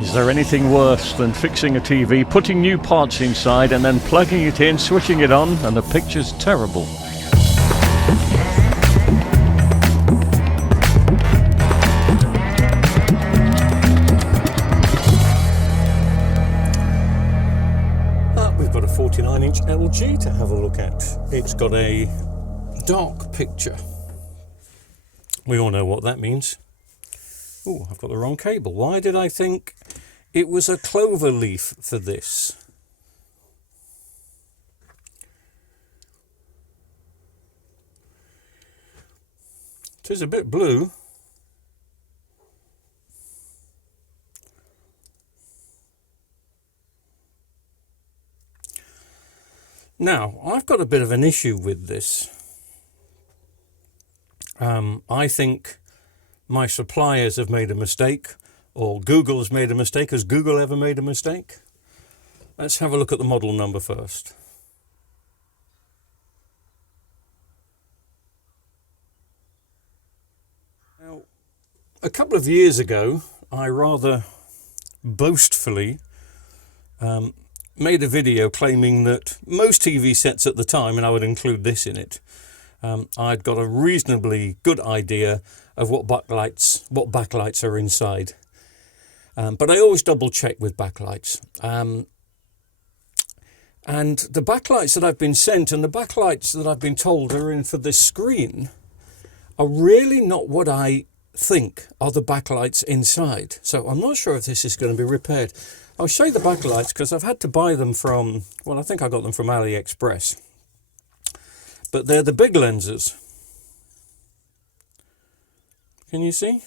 Is there anything worse than fixing a TV, putting new parts inside and then plugging it in, switching it on, and the picture's terrible? We've got a 49-inch LG to have a look at. It's got a dark picture. We all know what that means. Oh, I've got the wrong cable. Why did I think it was a clover leaf for this? It is a bit blue. Now, I've got a bit of an issue with this. I think my suppliers have made a mistake, or Google has made a mistake. Has Google ever made a mistake? Let's have a look at the model number first. Now, a couple of years ago, I rather boastfully made a video claiming that most TV sets at the time, and I would include this in it, I'd got a reasonably good idea of what backlights are inside. But I always double check with backlights. And the backlights that I've been sent and the backlights that I've been told are in for this screen are really not what I think are the backlights inside. So I'm not sure if this is going to be repaired. I'll show you the backlights because I've had to buy them from, well, I think I got them from AliExpress. But they're the big lenses. Can you see?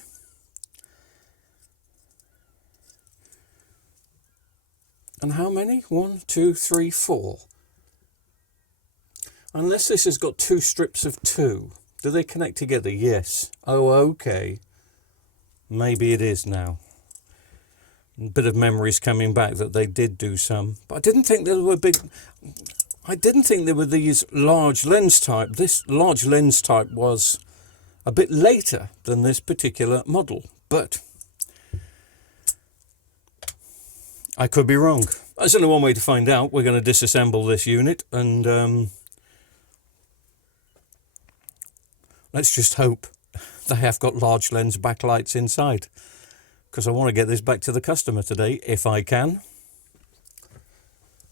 And how many? 1, 2, 3, 4. Unless this has got 2 strips of 2. Do they connect together? Yes. Oh, okay. Maybe it is now. A bit of memories coming back that they did do some. But I didn't think there were big... I didn't think there were these large lens type. This large lens type was a bit later than this particular model. But I could be wrong. There's only one way to find out. We're going to disassemble this unit and let's just hope they have got large lens backlights inside, because I want to get this back to the customer today if I can,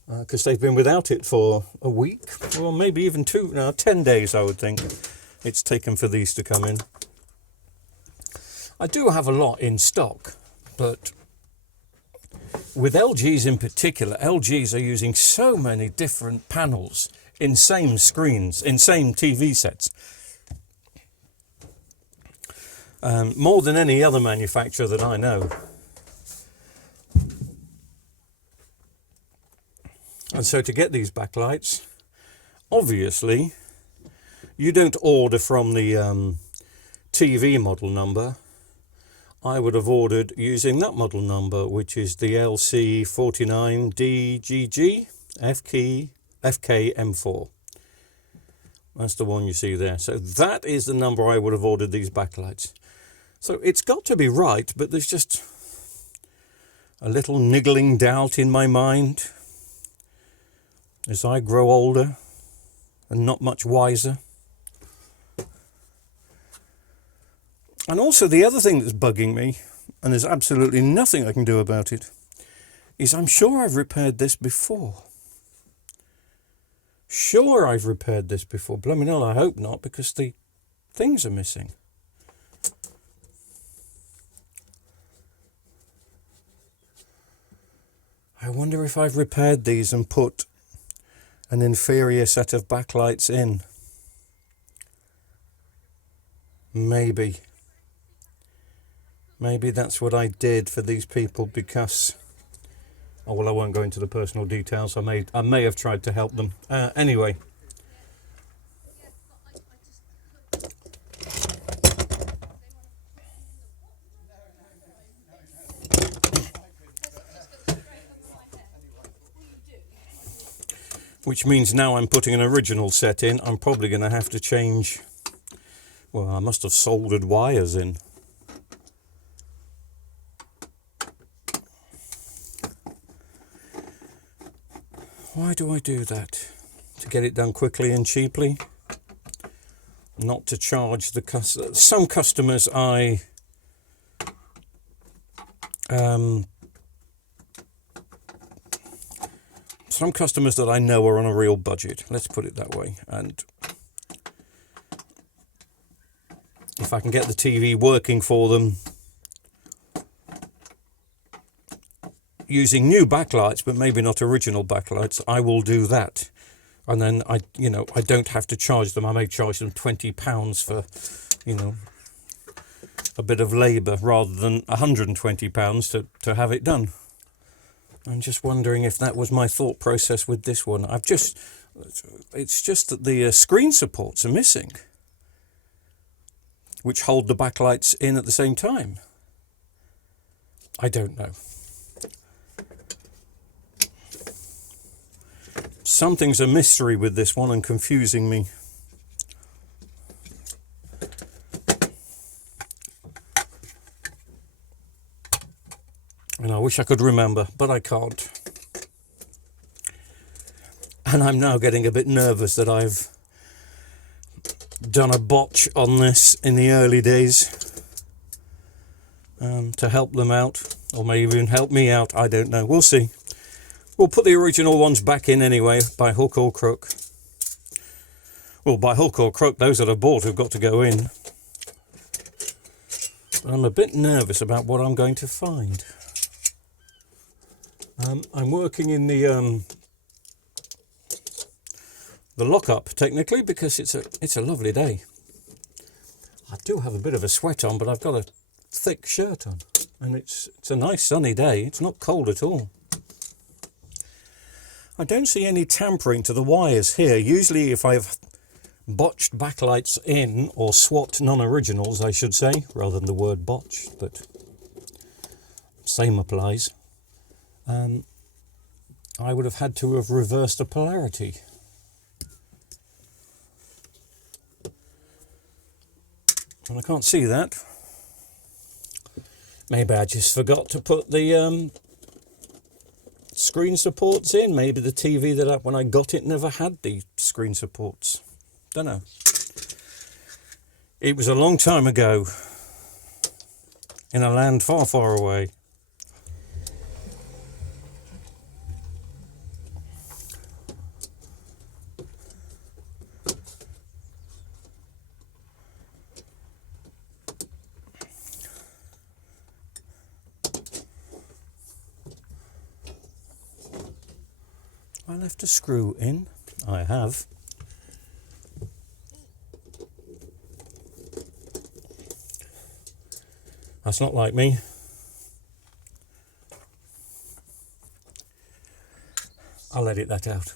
because they've been without it for a week, or maybe even 10 days I would think it's taken for these to come in. I do have a lot in stock, but with LGs in particular, LGs are using so many different panels in same screens, in same TV sets. More than any other manufacturer that I know. And so to get these backlights, obviously, you don't order from the TV model number. I would have ordered using that model number, which is the LC49DGG FKM4. That's the one you see there. So that is the number I would have ordered these backlights. So it's got to be right, but there's just a little niggling doubt in my mind as I grow older and not much wiser. And also the other thing that's bugging me, and there's absolutely nothing I can do about it, is I'm sure I've repaired this before. Sure I've repaired this before. Blooming hell, I hope not, because the things are missing. I wonder if I've repaired these and put an inferior set of backlights in. Maybe. Maybe that's what I did for these people because... Oh, well, I won't go into the personal details. I may have tried to help them. Anyway. Which means now I'm putting an original set in. I'm probably going to have to change... Well, I must have soldered wires in. Why do I do that? To get it done quickly and cheaply? Not to charge the customer. Some customers some customers that I know are on a real budget, let's put it that way, and if I can get the TV working for them using new backlights, but maybe not original backlights, I will do that. And then I don't have to charge them. I may charge them £20 for, a bit of labour rather than £120 to have it done. I'm just wondering if that was my thought process with this one. It's just that the screen supports are missing, which hold the backlights in at the same time. I don't know. Something's a mystery with this one and confusing me. And I wish I could remember, but I can't. And I'm now getting a bit nervous that I've done a botch on this in the early days to help them out, or maybe even help me out. I don't know. We'll see. We'll put the original ones back in anyway, by hook or crook. Well, by hook or crook, those that I've bought have got to go in. But I'm a bit nervous about what I'm going to find. I'm working in the lock-up, technically, because it's a lovely day. I do have a bit of a sweat on, but I've got a thick shirt on. And it's a nice sunny day. It's not cold at all. I don't see any tampering to the wires here. Usually if I've botched backlights in, or swapped non-originals, I should say, rather than the word botched, but same applies, I would have had to have reversed the polarity. And I can't see that. Maybe I just forgot to put the screen supports in. Maybe the TV that when I got it never had the screen supports. Don't know. It was a long time ago in a land far, far away. I left a screw in. I have. That's not like me. I'll edit that out.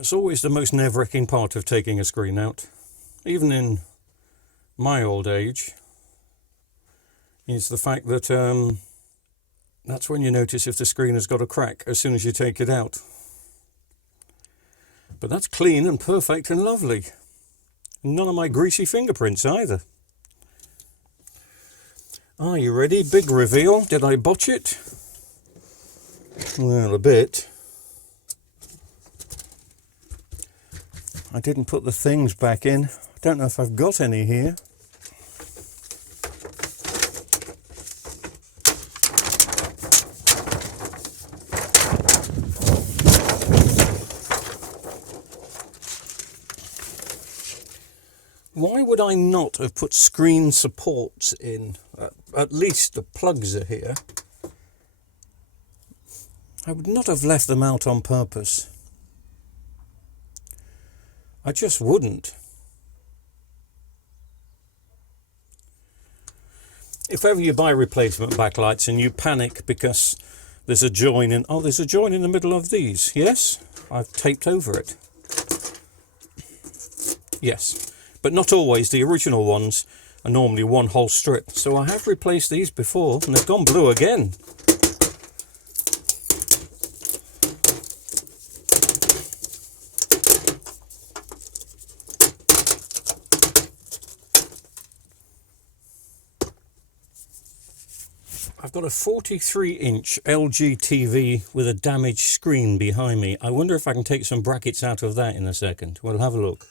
It's always the most nerve-wracking part of taking a screen out, even in my old age, is the fact that that's when you notice if the screen has got a crack as soon as you take it out. But that's clean and perfect and lovely. None of my greasy fingerprints either. Are you ready? Big reveal. Did I botch it? Well, a bit. I didn't put the things back in. I don't know if I've got any here. Why would I not have put screen supports in? At least the plugs are here. I would not have left them out on purpose. I just wouldn't. If ever you buy replacement backlights and you panic because there's a join in... Oh, there's a join in the middle of these. Yes, I've taped over it. Yes, but not always. The original ones are normally one whole strip. So I have replaced these before and they've gone blue again. I've got a 43-inch LG TV with a damaged screen behind me. I wonder if I can take some brackets out of that in a second. We'll have a look.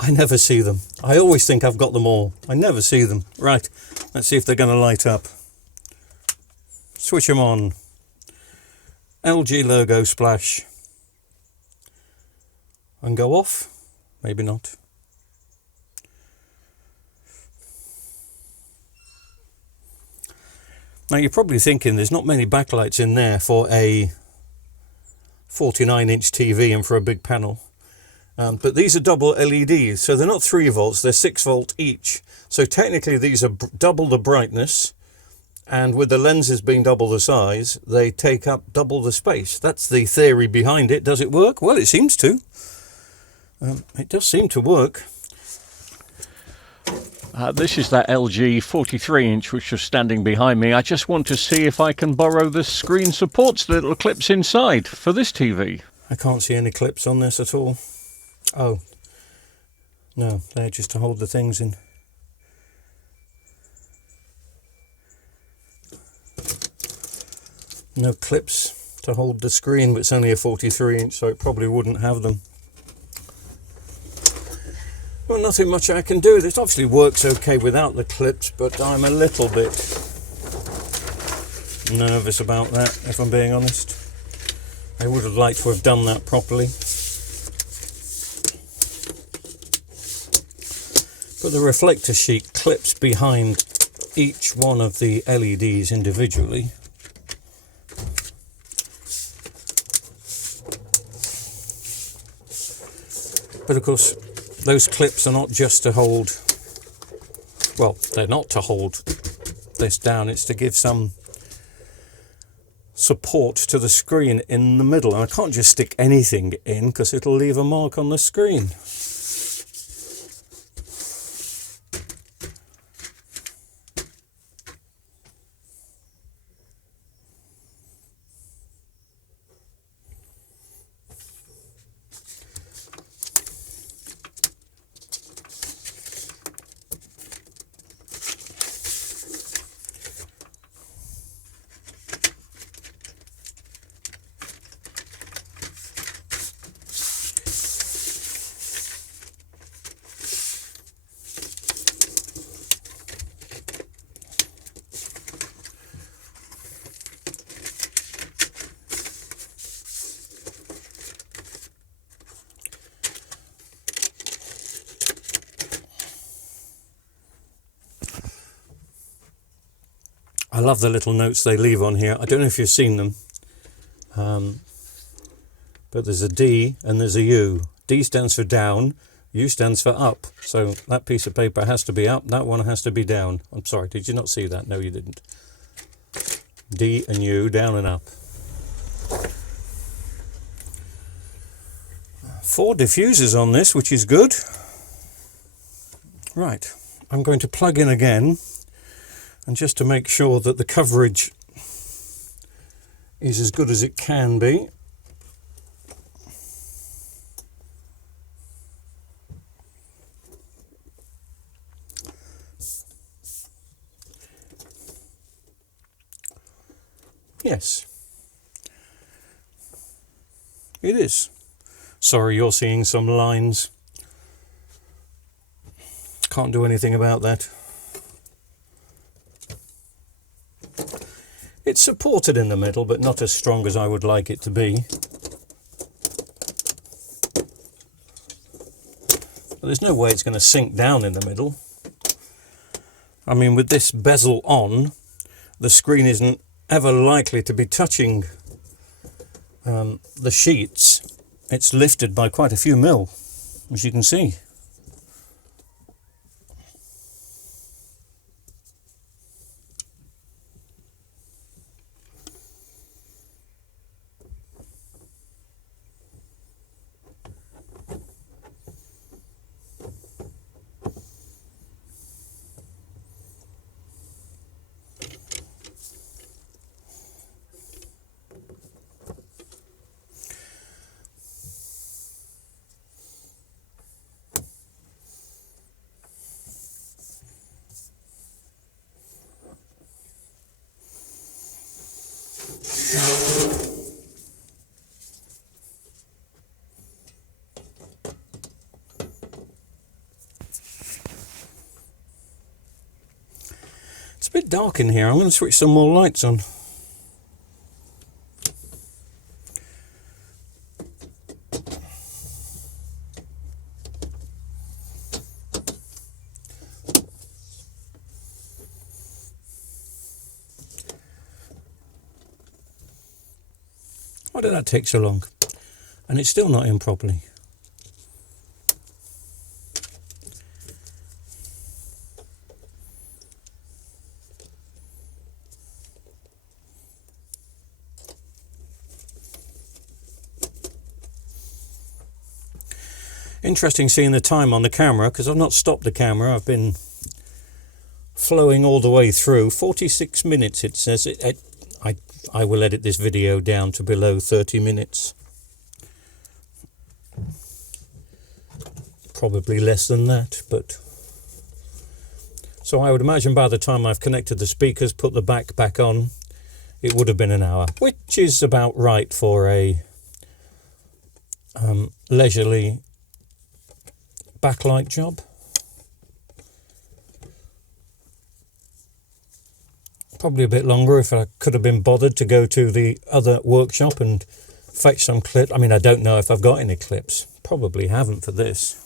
I never see them. I always think I've got them all. I never see them. Right, let's see if they're going to light up. Switch them on. LG logo splash. And go off? Maybe not. Now you're probably thinking there's not many backlights in there for a 49-inch TV and for a big panel. But these are double LEDs, so they're not 3 volts, they're 6 volt each. So technically these are double the brightness, and with the lenses being double the size, they take up double the space. That's the theory behind it. Does it work? Well, it seems to. It does seem to work. This is that LG 43-inch which was standing behind me. I just want to see if I can borrow the screen supports, the little clips inside for this TV. I can't see any clips on this at all. Oh, no, they're just to hold the things in. No clips to hold the screen, but it's only a 43-inch, so it probably wouldn't have them. Well, nothing much I can do. This obviously works okay without the clips, but I'm a little bit nervous about that, if I'm being honest. I would have liked to have done that properly. But the reflector sheet clips behind each one of the LEDs individually. But of course, those clips are not just to hold, well, they're not to hold this down, it's to give some support to the screen in the middle. And I can't just stick anything in because it'll leave a mark on the screen. love the little notes they leave on here. I don't know if you've seen them, but there's a D and there's a U. D stands for down, U stands for up. So that piece of paper has to be up, that one has to be down. I'm sorry, did you not see that? No, you didn't. D and U, down and up. 4 diffusers on this, which is good. Right, I'm going to plug in again, and just to make sure that the coverage is as good as it can be. Yes, it is. Sorry, you're seeing some lines. Can't do anything about that. It's supported in the middle, but not as strong as I would like it to be. But there's no way it's going to sink down in the middle. I mean, with this bezel on, the screen isn't ever likely to be touching the sheets. It's lifted by quite a few mil, as you can see. It's a bit dark in here. I'm going to switch some more lights on. Why did that take so long? And it's still not in properly. Interesting seeing the time on the camera, because I've not stopped the camera. I've been flowing all the way through. 46 minutes it says. I will edit this video down to below 30 minutes. Probably less than that, but... So I would imagine by the time I've connected the speakers, put the back on, it would have been an hour, which is about right for a leisurely backlight job. Probably a bit longer if I could have been bothered to go to the other workshop and fetch some clips. I mean, I don't know if I've got any clips. Probably haven't for this.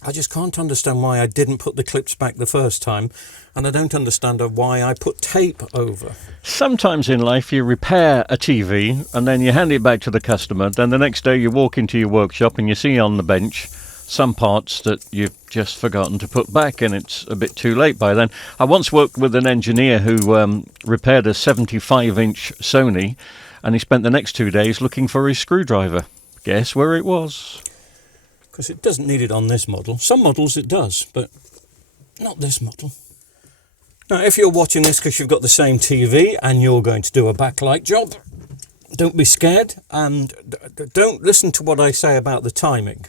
I just can't understand why I didn't put the clips back the first time, and I don't understand why I put tape over. Sometimes in life you repair a TV and then you hand it back to the customer, then the next day you walk into your workshop and you see on the bench some parts that you've just forgotten to put back, and it's a bit too late by then. I once worked with an engineer who repaired a 75-inch Sony, and he spent the next 2 days looking for his screwdriver. Guess where it was? Because it doesn't need it on this model. Some models it does, but not this model. Now, if you're watching this because you've got the same TV and you're going to do a backlight job, don't be scared, and don't listen to what I say about the timing.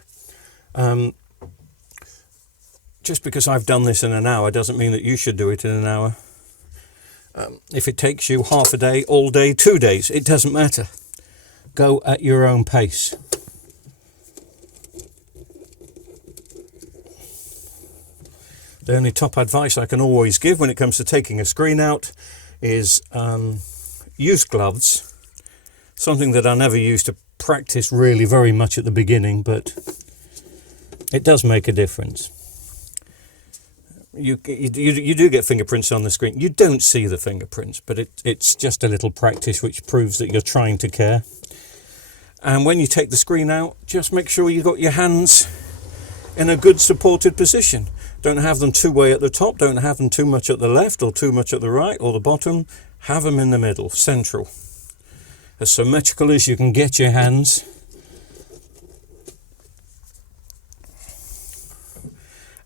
Just because I've done this in an hour doesn't mean that you should do it in an hour. If it takes you half a day, all day, 2 days, it doesn't matter. Go at your own pace. The only top advice I can always give when it comes to taking a screen out is use gloves. Something that I never used to practice really very much at the beginning, but it does make a difference. you do get fingerprints on the screen. You don't see the fingerprints, but it's just a little practice which proves that you're trying to care. And when you take the screen out, just make sure you've got your hands in a good supported position. Don't have them too way at the top, don't have them too much at the left or too much at the right or the bottom. Have them in the middle, central. As symmetrical as you can get your hands.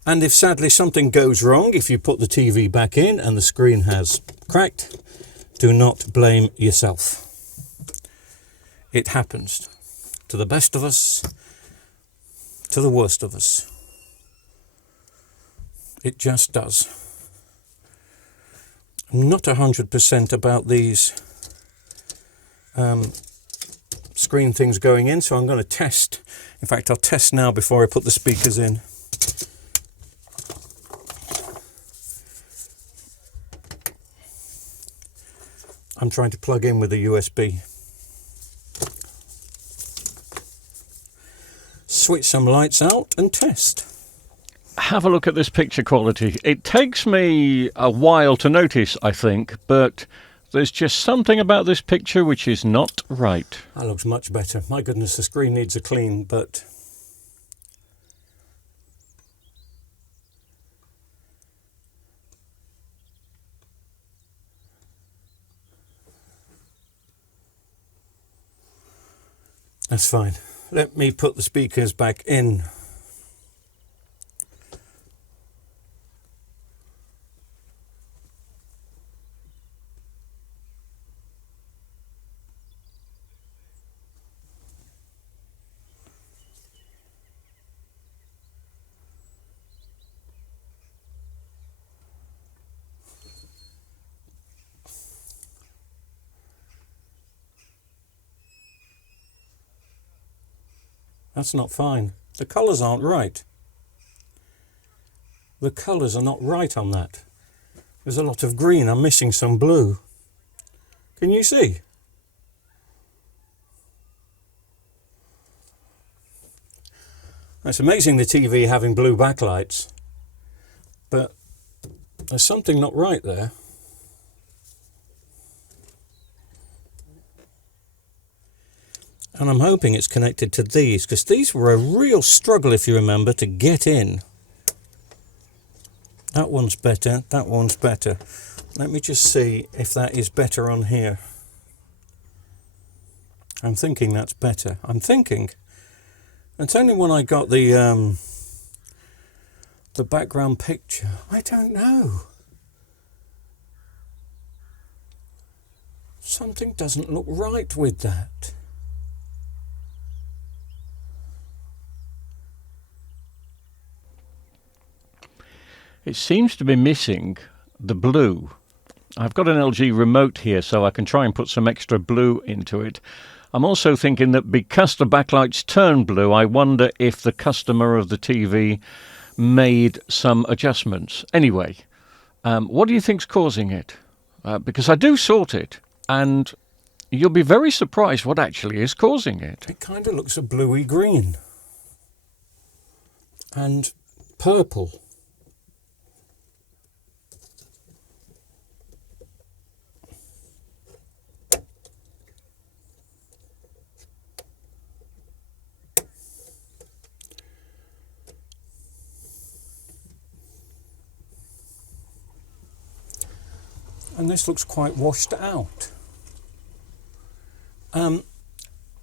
And if sadly something goes wrong, if you put the TV back in and the screen has cracked, do not blame yourself. It happens to the best of us, to the worst of us. It just does. I'm not 100% about these screen things going in, so I'm going to test. In fact, I'll test now before I put the speakers in. I'm trying to plug in with a USB. Switch some lights out and test. Have a look at this picture quality. It takes me a while to notice, I think, but there's just something about this picture which is not right. That looks much better. My goodness, the screen needs a clean, but that's fine. Let me put the speakers back in. That's not fine. The colours aren't right. The colours are not right on that. There's a lot of green. I'm missing some blue. Can you see? It's amazing the TV having blue backlights, but there's something not right there. And I'm hoping it's connected to these, because these were a real struggle, if you remember, to get in. That one's better, that one's better. Let me just see if that is better on here. I'm thinking that's better. I'm thinking. It's only when I got the background picture. I don't know. Something doesn't look right with that. It seems to be missing the blue. I've got an LG remote here, so I can try and put some extra blue into it. I'm also thinking that because the backlights turn blue, I wonder if the customer of the TV made some adjustments. Anyway, what do you think's causing it? Because I do sort it, and you'll be very surprised what actually is causing it. It kind of looks a bluey green and purple. And this looks quite washed out.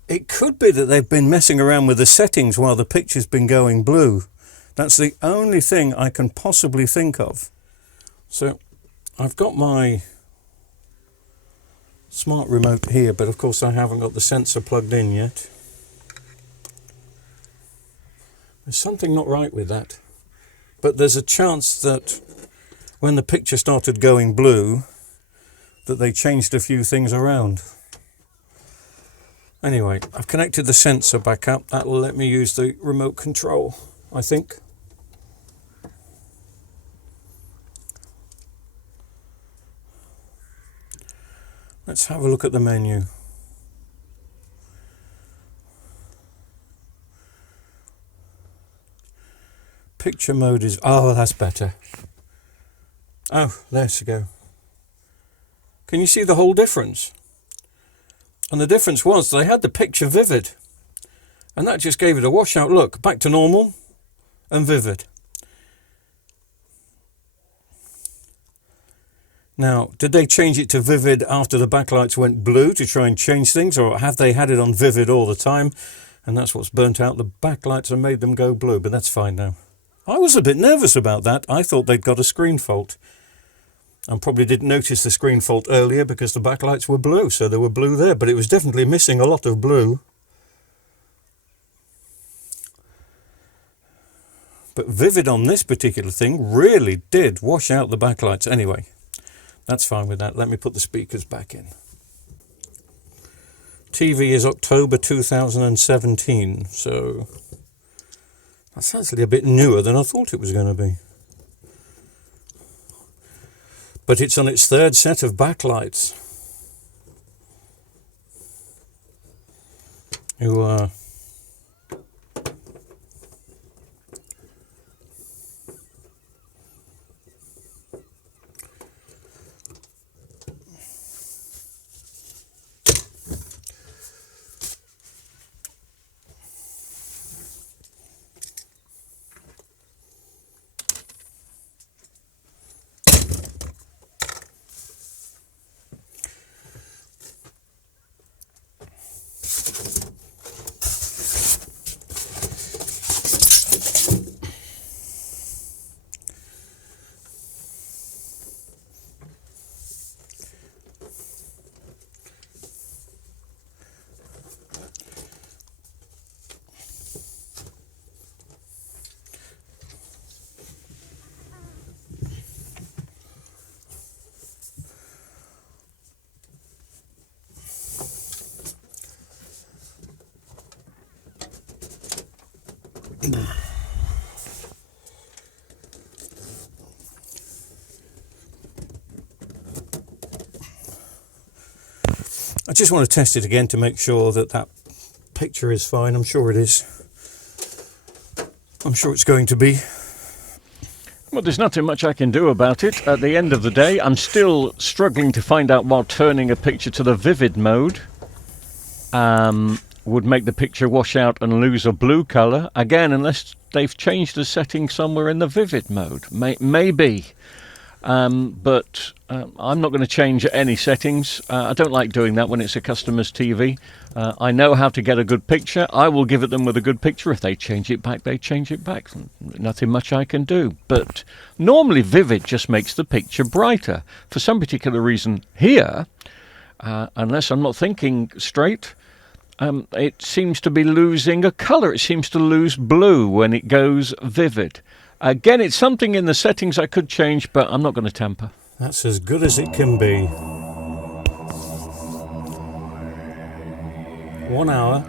It could be that they've been messing around with the settings while the picture's been going blue. That's the only thing I can possibly think of. So I've got my smart remote here, but of course I haven't got the sensor plugged in yet. There's something not right with that. But there's a chance that when the picture started going blue, that they changed a few things around. Anyway, I've connected the sensor back up. That will let me use the remote control, I think. Let's have a look at the menu. Picture mode is, oh, that's better. Oh, there you go. Can you see the whole difference? And the difference was they had the picture vivid. And that just gave it a washout look. Back to normal and vivid. Now, did they change it to vivid after the backlights went blue to try and change things? Or have they had it on vivid all the time? And that's what's burnt out the backlights and made them go blue. But that's fine now. I was a bit nervous about that. I thought they'd got a screen fault. And probably didn't notice the screen fault earlier because the backlights were blue. So they were blue there. But it was definitely missing a lot of blue. But vivid on this particular thing really did wash out the backlights. Anyway, that's fine with that. Let me put the speakers back in. TV is October 2017, so that's actually a bit newer than I thought it was going to be. But it's on its third set of backlights. I just want to test it again to make sure that that picture is fine. I'm sure it is. I'm sure it's going to be. Well, there's nothing much I can do about it. At the end of the day, I'm still struggling to find out while turning a picture to the vivid mode would make the picture wash out and lose a blue colour. Again, unless they've changed the setting somewhere in the vivid mode. Maybe. But I'm not going to change any settings. I don't like doing that when it's a customer's TV. I know how to get a good picture. I will give it them with a good picture. If they change it back, they change it back. Nothing much I can do. But normally vivid just makes the picture brighter. For some particular reason here, unless I'm not thinking straight, it seems to be losing a colour. It seems to lose blue when it goes vivid. Again, it's something in the settings I could change, but I'm not going to tamper. That's as good as it can be. 1 hour,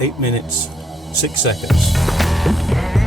8 minutes, 6 seconds.